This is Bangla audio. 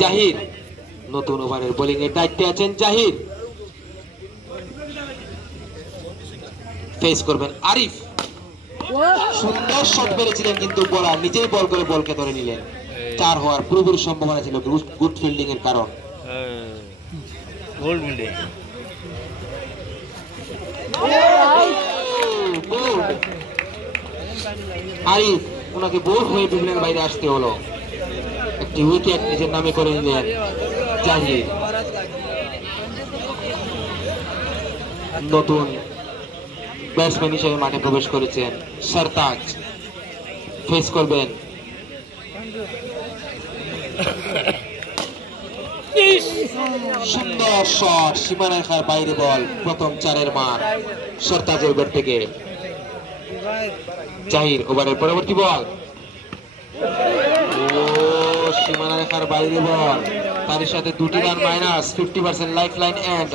জাহির নতুন ওভারের বোলিং এর দায়িত্বে আছেন জাহির। ফেস করবেন আরিফ। সুন্দর শট মেরেছিলেন কিন্তু বোলার নিজেই বল করে বলকে ধরে নিলেন। 4 হওয়ার পুরোপুরি সম্ভাবনা ছিল গুড ফিল্ডিং এর কারণ। আরিফ ওনাকে বোল্ড হয়ে বিপিনের বাইরে আসতে হলো। একটি উইকেট নিজের নামে করে নিলেন জাহির। নতুন ব্যাটসম্যান হিসেবে মাঠে প্রবেশ করেছেন সরতাজ। ফেস করবেন সুন্দর শট, সীমারেখার বাইরে বল, প্রথম 4-এর মান সরতাজের ব্যাট থেকে। জাহির ওভারের পরবর্তী বল, ও সীমারেখার বাইরে বল, তার সাথে 2টি run minus, 50% life line and